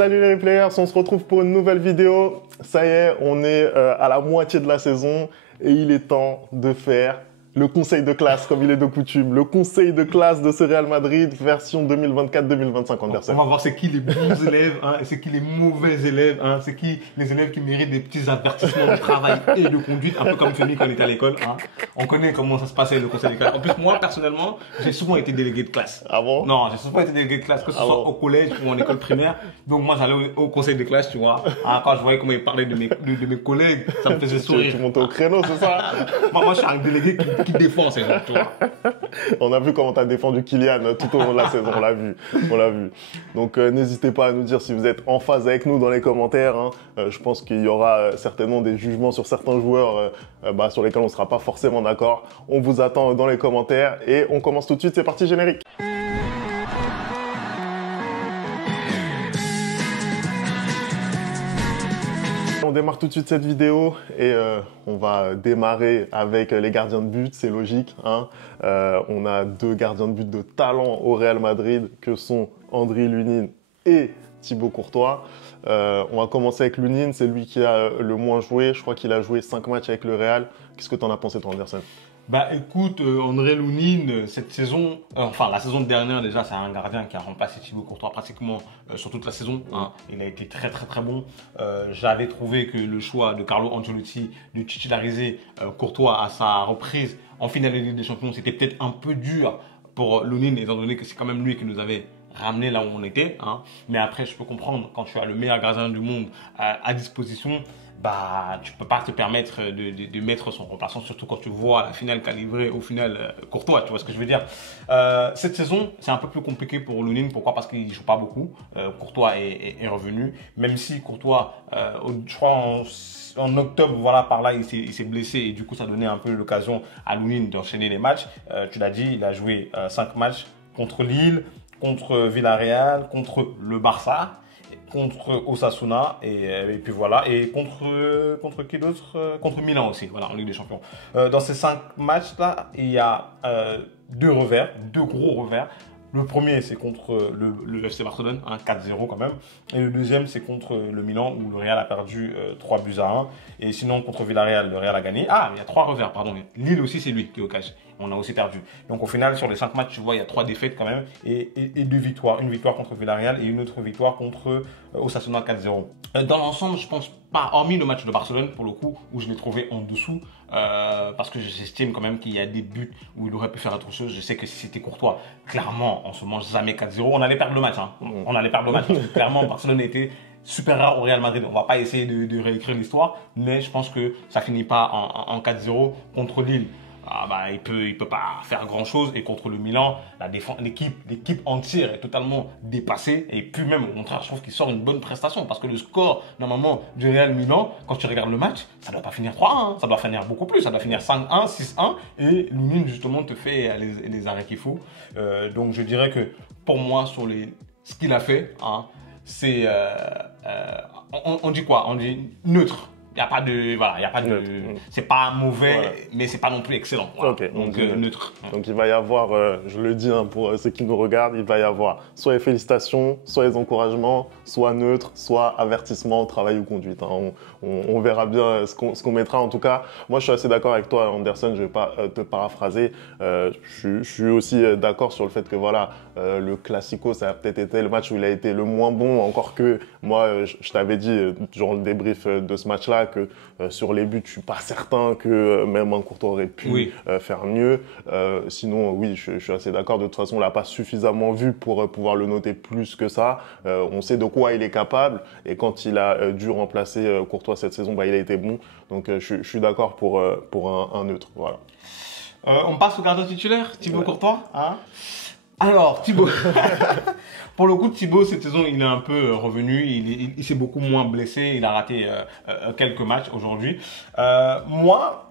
Salut les players, on se retrouve pour une nouvelle vidéo. Ça y est, on est à la moitié de la saison et il est temps de faire le conseil de classe, comme il est de coutume. Le conseil de classe de ce Real Madrid, version 2024-2025 Anderson. On va voir c'est qui les bons élèves, hein, et c'est qui les mauvais élèves, hein, c'est qui les élèves qui méritent des petits avertissements de travail et de conduite, un peu comme Femi quand on était à l'école. Hein. On connaît comment ça se passait le conseil de classe. En plus, moi, personnellement, j'ai souvent été délégué de classe. Ah bon? Non, j'ai souvent été délégué de classe, que ce soit au collège ou en école primaire. Donc moi, j'allais au conseil de classe, tu vois. Hein, quand je voyais comment ils parlaient de mes collègues, ça me faisait sourire. Tu montais au créneau, c'est ça? Moi, je suis un délégué qui défend ces gens, tu vois. On a vu comment tu as défendu Kylian tout au long de la saison, on l'a vu. Donc n'hésitez pas à nous dire si vous êtes en phase avec nous dans les commentaires. Hein. Je pense qu'il y aura certainement des jugements sur certains joueurs sur lesquels on ne sera pas forcément d'accord. On vous attend dans les commentaires et on commence tout de suite, c'est parti générique. On démarre tout de suite cette vidéo et on va démarrer avec les gardiens de but, c'est logique. Hein. On a deux gardiens de but de talent au Real Madrid que sont Andriy Lunin et Thibaut Courtois. On va commencer avec Lunin, c'est lui qui a le moins joué. Je crois qu'il a joué 5 matchs avec le Real. Qu'est-ce que tu en as pensé toi, Anderson? Bah écoute, André Lunin, cette saison, la saison dernière déjà, c'est un gardien qui a remplacé Thibaut Courtois pratiquement sur toute la saison. Hein. Il a été très bon. J'avais trouvé que le choix de Carlo Ancelotti de titulariser Courtois à sa reprise en finale de Ligue des Champions, c'était peut-être un peu dur pour Lunin, étant donné que c'est quand même lui qui nous avait ramené là où on était. Hein. Mais après, je peux comprendre, quand tu as le meilleur gardien du monde à disposition, bah, tu peux pas te permettre de mettre son remplaçant, surtout quand tu vois la finale qu'a livré au final Courtois, tu vois ce que je veux dire. Cette saison, c'est un peu plus compliqué pour Lunin. Pourquoi? Parce qu'il joue pas beaucoup. Courtois est revenu, même si Courtois, je crois en octobre, voilà, par là, il s'est blessé et du coup, ça donnait un peu l'occasion à Lunin d'enchaîner les matchs. Tu l'as dit, il a joué 5 matchs contre Lille, contre Villarreal, contre le Barça, contre Osasuna et puis voilà, et contre qui d'autre? Contre Milan aussi, voilà, en Ligue des Champions. Dans ces 5 matchs-là, il y a deux gros revers. Le premier, c'est contre le FC Barcelone, 4-0 quand même. Et le deuxième, c'est contre le Milan, où le Real a perdu 3-1. Et sinon, contre Villarreal, le Real a gagné. Ah, il y a 3 revers, pardon. Lille aussi, c'est lui qui est au cash. On a aussi perdu. Donc au final, sur les 5 matchs, tu vois, il y a 3 défaites quand même et 2 victoires. Une victoire contre Villarreal et une autre victoire contre Osasuna 4-0. Dans l'ensemble, je pense pas, hormis le match de Barcelone, pour le coup, où je l'ai trouvé en dessous, parce que j'estime quand même qu'il y a des buts où il aurait pu faire autre chose. Je sais que si c'était Courtois, clairement, on se mange jamais 4-0. On allait perdre le match. Hein. On allait perdre le match. Clairement, Barcelone était super rare au Real Madrid. On va pas essayer de réécrire l'histoire, mais je pense que ça finit pas en 4-0 contre Lille. Ah bah, il peut pas faire grand chose, et contre le Milan, l'équipe entière est totalement dépassée, et puis même au contraire, je trouve qu'il sort une bonne prestation parce que le score normalement du Real Milan, quand tu regardes le match, ça doit pas finir 3-1, hein, ça doit finir beaucoup plus, ça doit finir 5-1, 6-1, et Lunin justement te fait les arrêts qu'il faut. Donc je dirais que pour moi, sur ce qu'il a fait, hein, c'est on dit quoi? On dit neutre. Il n'y a pas de, voilà, il y a pas de, c'est pas mauvais, voilà, mais c'est pas non plus excellent. Voilà. Okay, donc neutre. Donc il va y avoir, je le dis hein, pour ceux qui nous regardent, il va y avoir soit les félicitations, soit les encouragements, soit neutre, soit avertissement, travail ou conduite. Hein. On verra bien ce qu'on mettra. En tout cas, moi je suis assez d'accord avec toi, Anderson. Je vais pas te paraphraser. Je suis aussi d'accord sur le fait que voilà, le Classico, ça a peut-être été le match où il a été le moins bon. Encore que moi, je t'avais dit durant le débrief de ce match-là que sur les buts, je suis pas certain que même un Courtois aurait pu faire mieux. Sinon, oui, je suis assez d'accord. De toute façon, on l'a pas suffisamment vu pour pouvoir le noter plus que ça. On sait de quoi il est capable, et quand il a dû remplacer Courtois cette saison, bah, il a été bon. Donc, je suis d'accord pour un neutre. Voilà. On passe au gardien titulaire, Thibaut Courtois. Hein, alors, Thibaut, pour le coup, Thibaut, cette saison, il est un peu revenu, il s'est beaucoup moins blessé, il a raté quelques matchs aujourd'hui. Moi,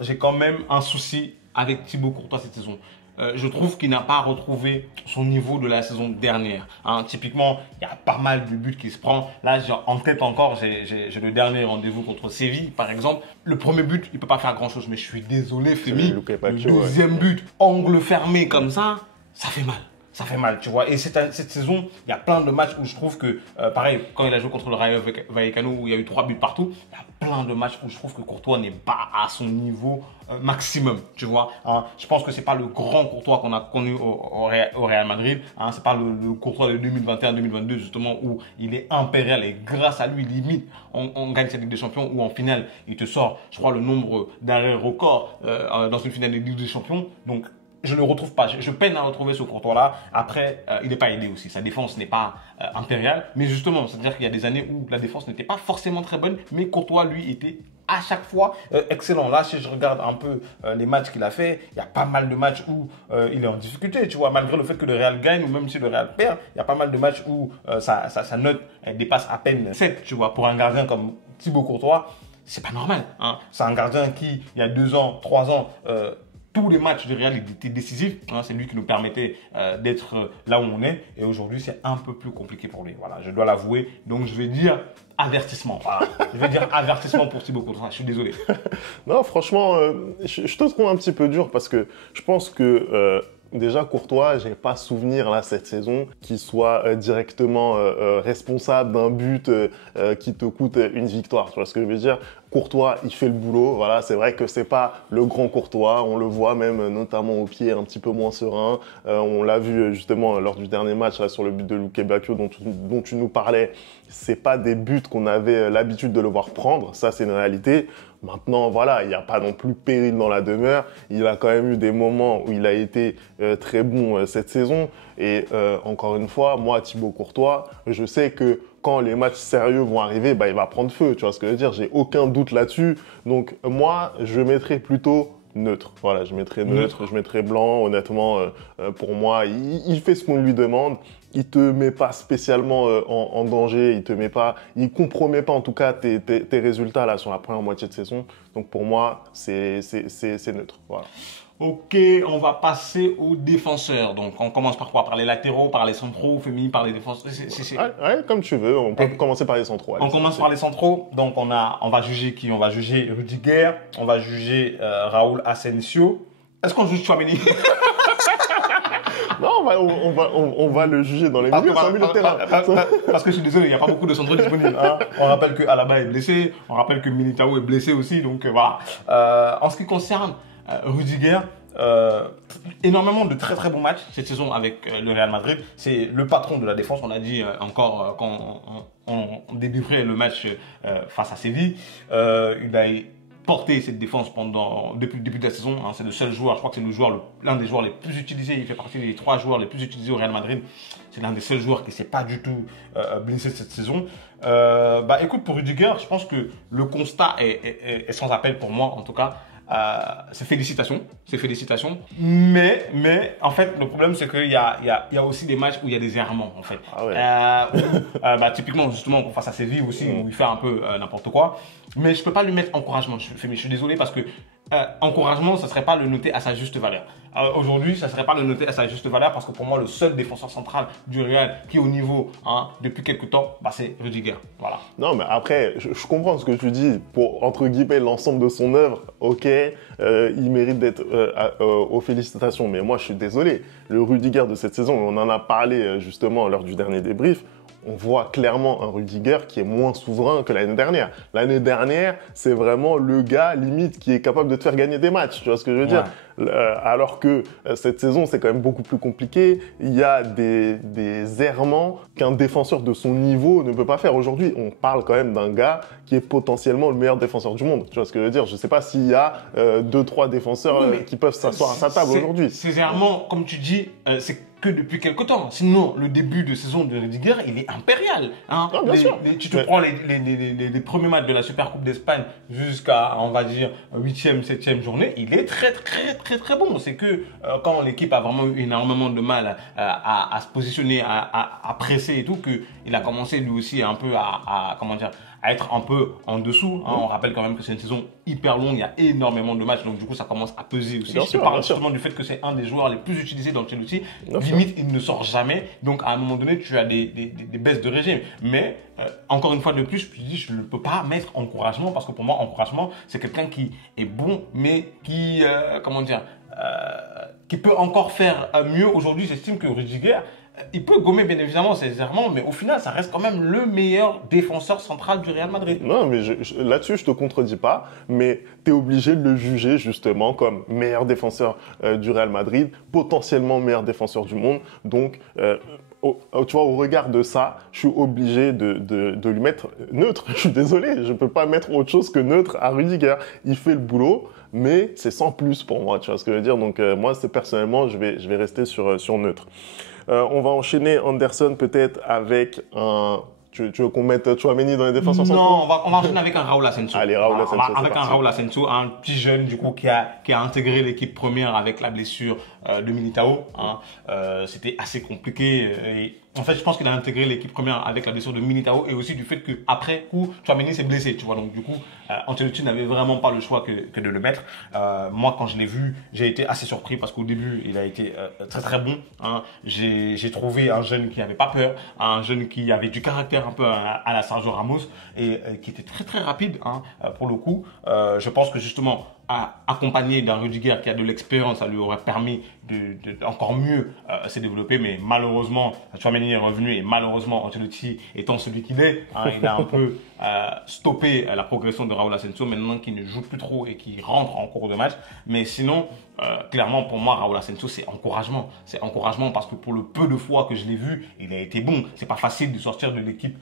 j'ai quand même un souci avec Thibaut Courtois cette saison. Je trouve qu'il n'a pas retrouvé son niveau de la saison dernière. Hein, typiquement, il y a pas mal de buts qui se prend. Là, en tête encore, j'ai le dernier rendez-vous contre Séville, par exemple. Le premier but, il peut pas faire grand-chose, mais je suis désolé, Femi. Le deuxième but, angle fermé comme ça fait mal. ça fait mal, tu vois. Et cette saison, il y a plein de matchs où je trouve que, pareil, quand il a joué contre le Rayo Vallecano, où il y a eu 3 buts partout, il y a plein de matchs où je trouve que Courtois n'est pas à son niveau maximum, tu vois. Hein, je pense que c'est pas le grand Courtois qu'on a connu au Real Madrid. Hein, c'est pas le Courtois de 2021-2022 justement où il est impérial et grâce à lui limite on gagne cette Ligue des Champions où en finale il te sort, je crois, le nombre d'arrêts record dans une finale de Ligue des Champions. Donc je ne le retrouve pas. Je peine à retrouver ce Courtois-là. Après, il n'est pas aidé aussi. Sa défense n'est pas impériale. Mais justement, c'est-à-dire qu'il y a des années où la défense n'était pas forcément très bonne, mais Courtois, lui, était à chaque fois excellent. Là, si je regarde un peu les matchs qu'il a fait, il y a pas mal de matchs où il est en difficulté, tu vois, malgré le fait que le Real gagne ou même si le Real perd, il y a pas mal de matchs où sa note dépasse à peine 7, tu vois, pour un gardien comme Thibaut Courtois. C'est pas normal. Hein. C'est un gardien qui, il y a 2 ans, 3 ans, tous les matchs du Real étaient décisifs. Hein, c'est lui qui nous permettait d'être là où on est. Et aujourd'hui, c'est un peu plus compliqué pour lui. Voilà, je dois l'avouer. Donc, je vais dire avertissement. Voilà. Je vais dire avertissement pour Thibaut Courtois. Je suis désolé. Non, franchement, je te trouve un petit peu dur parce que je pense que déjà Courtois, j'ai pas souvenir là cette saison qu'il soit directement responsable d'un but qui te coûte une victoire. Tu vois ce que je veux dire? Courtois, il fait le boulot. Voilà, c'est vrai que c'est pas le grand Courtois. On le voit même notamment au pied un petit peu moins serein. On l'a vu justement lors du dernier match là sur le but de Luque Bacchio dont tu nous parlais. C'est pas des buts qu'on avait l'habitude de le voir prendre. Ça, c'est une réalité. Maintenant, voilà, il n'y a pas non plus péril dans la demeure. Il a quand même eu des moments où il a été très bon cette saison. Et encore une fois, moi, Thibaut Courtois, je sais que quand les matchs sérieux vont arriver, bah, il va prendre feu. Tu vois ce que je veux dire? J'ai aucun doute là-dessus. Donc, moi, je mettrais plutôt neutre. Voilà, je mettrais neutre, je mettrais blanc. Honnêtement, pour moi, il fait ce qu'on lui demande. Il te met pas spécialement en danger. Il compromet pas en tout cas tes résultats là sur la première moitié de saison. Donc pour moi, c'est neutre. Voilà. Ok, on va passer aux défenseurs. Donc, on commence par quoi? Par les latéraux, par les centraux, féminins, par les défenseurs. Ouais, comme tu veux. On peut commencer par les centraux. On commence par les centraux. Donc, on va juger qui? On va juger Rudiger. On va juger Raúl Asensio. Est-ce qu'on juge Tchouaméni? Non, on va le juger dans les milieux, c'est un milieu de terrain. Parce que je suis désolé, il n'y a pas beaucoup de centraux disponibles. Hein. On rappelle que Alaba est blessé. On rappelle que Militao est blessé aussi. Donc, voilà. En ce qui concerne Rudiger, énormément de très très bons matchs cette saison avec le Real Madrid. C'est le patron de la défense, on l'a dit encore quand on débrieferait le match face à Séville. Il a porté cette défense depuis le début de la saison. Hein. C'est le seul joueur, je crois que c'est l'un des joueurs les plus utilisés. Il fait partie des 3 joueurs les plus utilisés au Real Madrid. C'est l'un des seuls joueurs qui ne s'est pas du tout blessé cette saison. Écoute, pour Rudiger, je pense que le constat est sans appel pour moi en tout cas. C'est félicitations. Mais en fait, le problème, c'est qu'il y a aussi des matchs où il y a des errements, en fait. Ah ouais. Typiquement, justement, face à Séville aussi, où il fait un peu n'importe quoi. Mais je peux pas lui mettre encouragement. Je suis désolé parce que encouragement, ça serait pas le noter à sa juste valeur. Aujourd'hui, ça serait pas le noter à sa juste valeur parce que pour moi, le seul défenseur central du Real qui est au niveau depuis quelques temps, c'est Rudiger. Voilà. Non, mais après, je comprends ce que tu dis. Pour, entre guillemets, l'ensemble de son œuvre, ok, il mérite d'être aux félicitations. Mais moi, je suis désolé. Le Rudiger de cette saison, on en a parlé justement lors du dernier débrief, on voit clairement un Rudiger qui est moins souverain que l'année dernière. L'année dernière, c'est vraiment le gars, limite, qui est capable de te faire gagner des matchs. Tu vois ce que je veux dire? Alors que cette saison, c'est quand même beaucoup plus compliqué. Il y a des errements qu'un défenseur de son niveau ne peut pas faire. Aujourd'hui, on parle quand même d'un gars qui est potentiellement le meilleur défenseur du monde. Tu vois ce que je veux dire? Je ne sais pas s'il y a 2-3 défenseurs qui peuvent s'asseoir à sa table aujourd'hui. Ces errements, comme tu dis, c'est que depuis quelques temps. Sinon, le début de saison de Rudiger, il est impérial. Hein. Ah, bien sûr. Tu te prends les premiers matchs de la Supercoupe d'Espagne jusqu'à, on va dire, 8e, 7e journée, il est très, très, très, très bon. C'est que quand l'équipe a vraiment eu énormément de mal à se positionner, à presser et tout, qu'il a commencé lui aussi un peu à à être un peu en dessous. Hein. On rappelle quand même que c'est une saison hyper longue, il y a énormément de matchs, donc du coup ça commence à peser aussi. Je parle justement du fait que c'est un des joueurs les plus utilisés dans Chelsea. Limite, il ne sort jamais, donc à un moment donné, tu as des baisses de régime. Mais encore une fois de plus, je dis, je ne peux pas mettre encouragement, parce que pour moi, encouragement, c'est quelqu'un qui est bon, mais qui, comment dire, qui peut encore faire mieux. Aujourd'hui, j'estime que Rudiger, il peut gommer bien évidemment ses errements, mais au final, ça reste quand même le meilleur défenseur central du Real Madrid. Non, mais là-dessus, je te contredis pas, mais tu es obligé de le juger justement comme meilleur défenseur du Real Madrid, potentiellement meilleur défenseur du monde. Donc, tu vois, au regard de ça, je suis obligé de lui mettre neutre. Je suis désolé, je ne peux pas mettre autre chose que neutre à Rudiger. Il fait le boulot, mais c'est sans plus pour moi, tu vois ce que je veux dire. Donc, moi, personnellement, je vais rester sur neutre. On va enchaîner Anderson peut-être avec un... Tu veux qu'on mette Tchouaméni dans les défenseurs centraux? Non, on va enchaîner avec un Raúl Asensio. Allez, Raúl Asensio, avec un Raúl Asensio, un petit jeune du coup qui a intégré l'équipe première avec la blessure de Militao. Hein. C'était assez compliqué. Et en fait, je pense qu'il a intégré l'équipe première avec la blessure de Militao et aussi du fait qu'après coup, Tchouaméni s'est blessé. Tu vois, donc du coup, Ancelotti n'avait vraiment pas le choix que de le mettre. Moi, quand je l'ai vu, j'ai été assez surpris parce qu'au début, il a été très très bon. Hein. J'ai trouvé un jeune qui n'avait pas peur, un jeune qui avait du caractère un peu à la Sergio Ramos et qui était très très rapide hein, pour le coup. Je pense que justement, accompagné d'un Rudiger qui a de l'expérience, ça lui aurait permis de encore mieux se développer, mais malheureusement, Tchouaméni est revenu et malheureusement, Ancelotti étant celui qu'il est, hein, il a un peu stoppé la progression de Raúl Asensio maintenant qu'il ne joue plus trop et qu'il rentre en cours de match. Mais sinon, clairement pour moi, Raúl Asensio, c'est encouragement. C'est encouragement parce que pour le peu de fois que je l'ai vu, il a été bon. C'est pas facile de sortir de l'équipe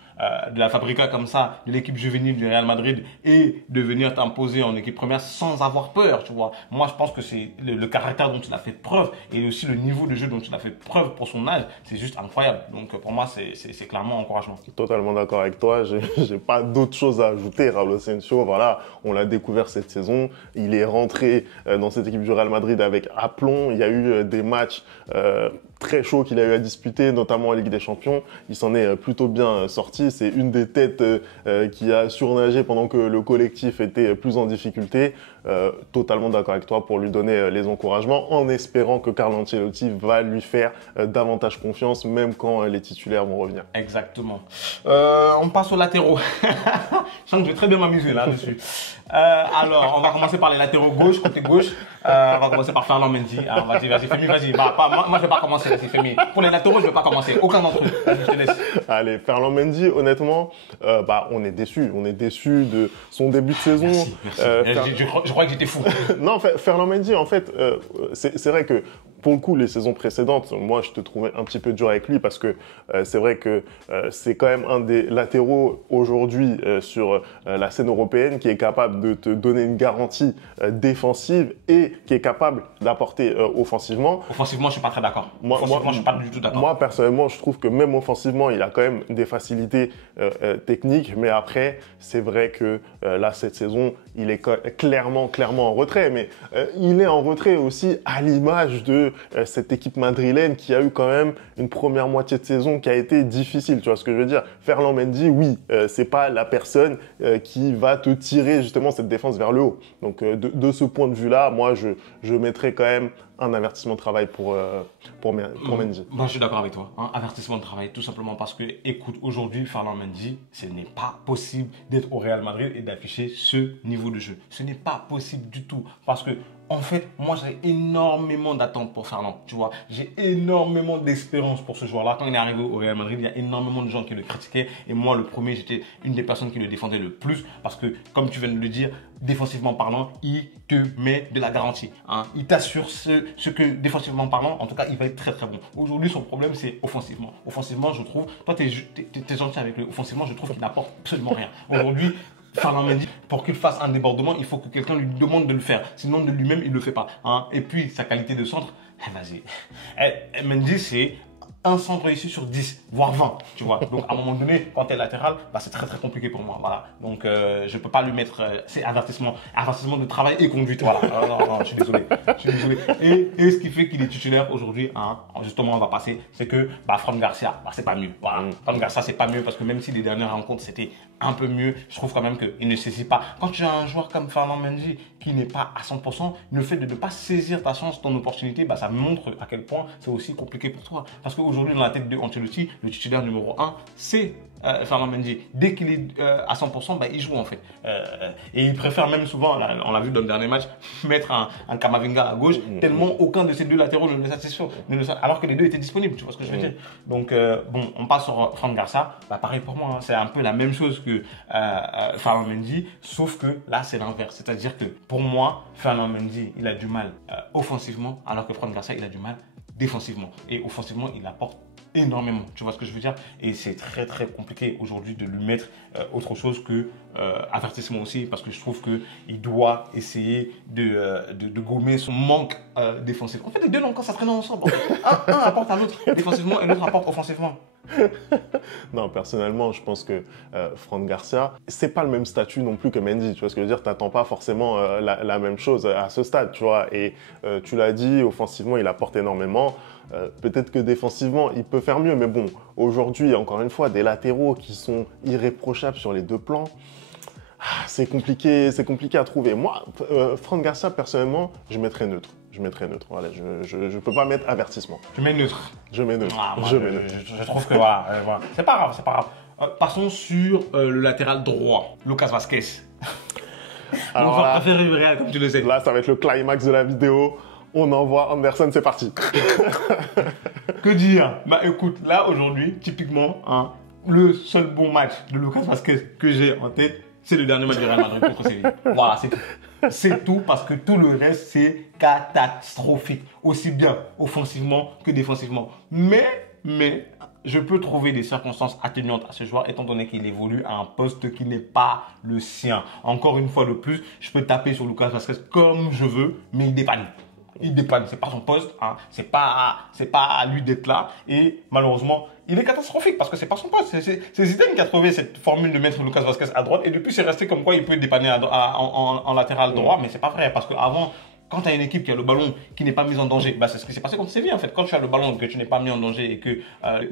de la Fabrica comme ça, de l'équipe juvénile du Real Madrid et de venir t'imposer en équipe première sans avoir peur, tu vois. Moi, je pense que c'est le caractère dont il a fait preuve et aussi le niveau de jeu dont il a fait preuve pour son âge, c'est juste incroyable. Donc pour moi, c'est clairement encouragement. Totalement d'accord avec toi. J'ai pas d'autre chose à ajouter. Raúl Asensio, voilà, on l'a découvert cette saison. Il est rentré dans cette équipe du Real Madrid avec aplomb. Il y a eu des matchs très chaud qu'il a eu à disputer, notamment en Ligue des Champions. Il s'en est plutôt bien sorti. C'est une des têtes qui a surnagé pendant que le collectif était plus en difficulté. Totalement d'accord avec toi pour lui donner les encouragements, en espérant que Carlo Ancelotti va lui faire davantage confiance, même quand les titulaires vont revenir. Exactement. On passe aux latéraux. Je sens que je vais très bien m'amuser là-dessus. Alors, on va commencer par les latéraux gauche, côté gauche. On va commencer par Ferland Mendy. Vas-y, Femi, vas-y. Moi, je vais pas commencer, vas-y, Femi. Pour les latéraux, je vais pas commencer. Aucun d'entre eux. Je te laisse. Allez, Ferland Mendy, honnêtement, on est déçus. On est déçus de son début de saison. Merci. Je crois que j'étais fou. Non, Ferland Mendy, en fait, c'est vrai que pour le coup, les saisons précédentes, moi, je te trouvais un petit peu dur avec lui parce que c'est vrai que c'est quand même un des latéraux aujourd'hui sur la scène européenne qui est capable de te donner une garantie défensive et qui est capable d'apporter offensivement. Offensivement, je suis pas très d'accord. Offensivement, je suis pas du tout d'accord. Moi, personnellement, je trouve que même offensivement, il a quand même des facilités techniques. Mais après, c'est vrai que là, cette saison, il est clairement en retrait. Mais il est en retrait aussi à l'image de cette équipe madrilène qui a eu quand même une première moitié de saison qui a été difficile. Tu vois ce que je veux dire? Ferland Mendy, oui, c'est pas la personne qui va te tirer justement cette défense vers le haut. Donc de ce point de vue-là, moi, je mettrais quand même un avertissement de travail pour Mendy. Moi, je suis d'accord avec toi. Hein, avertissement de travail, tout simplement parce que, écoute, aujourd'hui, Ferland Mendy, ce n'est pas possible d'être au Real Madrid et d'afficher ce niveau de jeu. Ce n'est pas possible du tout. Parce que, en fait, moi, j'ai énormément d'attentes pour Ferland. Tu vois, j'ai énormément d'espérance pour ce joueur-là. Quand il est arrivé au Real Madrid, il y a énormément de gens qui le critiquaient. Et moi, le premier, j'étais une des personnes qui le défendait le plus. Parce que, comme tu viens de le dire, défensivement parlant, il te met de la garantie. Hein. Il t'assure ce que, défensivement parlant, en tout cas, il va être très très bon. Aujourd'hui, son problème, c'est offensivement. Offensivement, je trouve, toi, tu es gentil avec lui. Offensivement, je trouve qu'il n'apporte absolument rien. Aujourd'hui, Ferland Mendy, pour qu'il fasse un débordement, il faut que quelqu'un lui demande de le faire. Sinon, de lui-même, il ne le fait pas. Hein. Et puis, sa qualité de centre, vas-y. Mendy, c'est un centre réussi sur 10, voire 20, tu vois. Donc, à un moment donné, quand tu es latéral, bah, c'est très, très compliqué pour moi. Voilà. Donc, je peux pas lui mettre c'est avertissement de travail et conduite. Voilà. Non, je suis désolé. Et ce qui fait qu'il est titulaire aujourd'hui, hein, justement, on va passer, c'est que Fran Garcia, c'est pas mieux. Voilà. Fran Garcia, c'est pas mieux parce que même si les dernières rencontres, c'était un peu mieux, je trouve quand même qu'il ne saisit pas. Quand tu as un joueur comme Fernand Mendy qui n'est pas à 100%, le fait de ne pas saisir ta chance, ton opportunité, ça montre à quel point c'est aussi compliqué pour toi. Parce qu'aujourd'hui, dans la tête de Ancelotti, le titulaire numéro 1, c'est Fernand Mendy. Dès qu'il est à 100%, il joue en fait. Et il préfère même souvent, on l'a vu dans le dernier match, mettre un Kamavinga à gauche, tellement aucun de ces deux latéraux ne le satisfait. Alors que les deux étaient disponibles, tu vois ce que je veux dire. Donc, on passe sur Fran Garcia. Pareil pour moi, hein, c'est un peu la même chose que Fernand Mendy, sauf que là, c'est l'inverse. C'est-à-dire que pour moi, Fernand Mendy, il a du mal offensivement, alors que Fran Garcia, il a du mal défensivement. Et offensivement, il apporte énormément, tu vois ce que je veux dire. Et c'est très très compliqué aujourd'hui de lui mettre autre chose que avertissement aussi, parce que je trouve qu'il doit essayer de gommer son manque défensif. En fait, les deux n'ont qu'à s'entraîner ensemble. Un apporte à l'autre défensivement et l'autre apporte offensivement. Non, personnellement, je pense que Fran Garcia, c'est pas le même statut non plus que Mendy. Tu vois ce que je veux dire? T'attends pas forcément la même chose à ce stade, tu vois. Et tu l'as dit, offensivement, il apporte énormément. Peut-être que défensivement, il peut faire mieux. Mais bon, aujourd'hui, encore une fois, des latéraux qui sont irréprochables sur les deux plans, c'est compliqué à trouver. Moi, Fran Garcia, personnellement, je mettrais neutre. Voilà, je peux pas mettre avertissement. Tu mets neutre. Je mets neutre. Je trouve que voilà. C'est pas grave. Passons sur le latéral droit, Lucas Vazquez. Alors on va préférer le Real, comme tu le sais. Là, ça va être le climax de la vidéo. On envoie Anderson, c'est parti. Que dire? Écoute, là aujourd'hui, typiquement, hein, le seul bon match de Lucas Vazquez que j'ai en tête, c'est le dernier match du Real Madrid contre Séville. Voilà, c'est tout. C'est tout parce que tout le reste, c'est catastrophique. Aussi bien offensivement que défensivement. Mais, je peux trouver des circonstances atténuantes à ce joueur étant donné qu'il évolue à un poste qui n'est pas le sien. Encore une fois de plus, je peux taper sur Lucas Vazquez comme je veux, mais il dépanne. C'est pas son poste, hein. C'est pas à lui d'être là. Et malheureusement, il est catastrophique parce que c'est pas son poste. C'est Zidane qui a trouvé cette formule de mettre Lucas Vazquez à droite et depuis c'est resté comme quoi il peut dépanner en latéral droit, mais c'est pas vrai parce qu'avant, quand tu as une équipe qui a le ballon qui n'est pas mise en danger, c'est ce qui s'est passé contre Séville en fait. Quand tu as le ballon que tu n'es pas mis en danger et que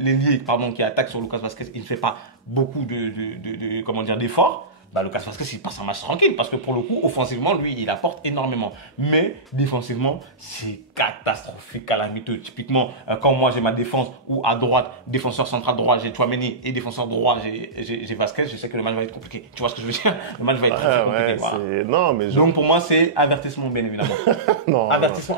l'ailier qui attaque sur Lucas Vazquez, il ne fait pas beaucoup d'efforts. Lucas Vazquez, il passe un match tranquille parce que pour le coup, offensivement, lui, il apporte énormément. Mais défensivement, c'est catastrophique, calamiteux. Typiquement, quand moi j'ai ma défense ou à droite, défenseur central droit, j'ai Tchouaméni et défenseur droit, j'ai Vazquez, je sais que le match va être compliqué. Tu vois ce que je veux dire? Le match va être très compliqué. Voilà. Non, donc pour moi, c'est avertissement, bien évidemment. Non, avertissement.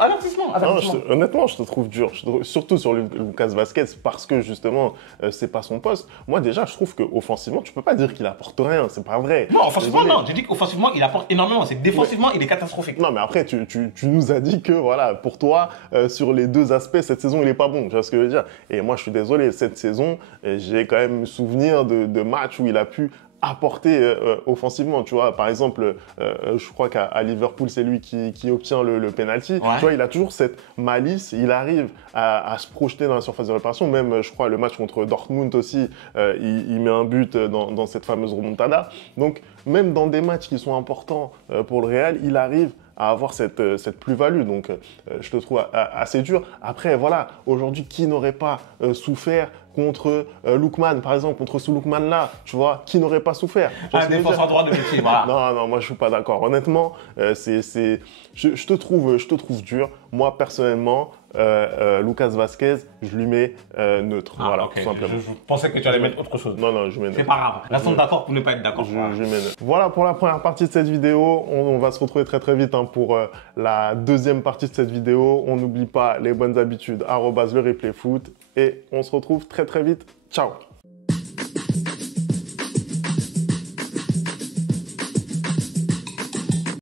Non, honnêtement, je te trouve dur. Surtout sur Lucas Vazquez parce que justement, c'est pas son poste. Moi, déjà, je trouve qu'offensivement, tu peux pas dire qu'il apporte rien. C'est pas vrai. Non, offensivement, non. J'ai dit qu'offensivement, il apporte énormément. C'est défensivement, il est catastrophique. Non, mais après, tu nous as dit que, voilà, pour toi, sur les deux aspects, cette saison, il est pas bon. Tu vois ce que je veux dire? Et moi, je suis désolé. Cette saison, j'ai quand même souvenir de matchs où il a pu apporter offensivement, tu vois. Par exemple, je crois qu'à Liverpool, c'est lui qui obtient le penalty. Ouais. Tu vois, il a toujours cette malice. Il arrive à se projeter dans la surface de réparation. Même, je crois, le match contre Dortmund aussi, il met un but dans cette fameuse remontada. Donc, même dans des matchs qui sont importants pour le Real, il arrive à avoir cette plus-value. Donc, je te trouve assez dur. Après, voilà, aujourd'hui, qui n'aurait pas souffert contre Lookman, par exemple, contre ce Lookman-là, tu vois, qui n'aurait pas souffert? Un défenseur droit de métier, voilà. Non, moi, je suis pas d'accord. Honnêtement, je te trouve dur. Moi, personnellement, Lucas Vazquez, je lui mets neutre. Voilà, okay. Tout simplement. Je pensais que tu allais mettre autre chose. Non, je mets neutre. C'est pas grave. Là, sommes d'accord pour ne pas être d'accord. Je mets neutre. Voilà pour la première partie de cette vidéo. On va se retrouver très très vite pour la deuxième partie de cette vidéo. On n'oublie pas les bonnes habitudes, @le replay foot. Et on se retrouve très très vite. Ciao.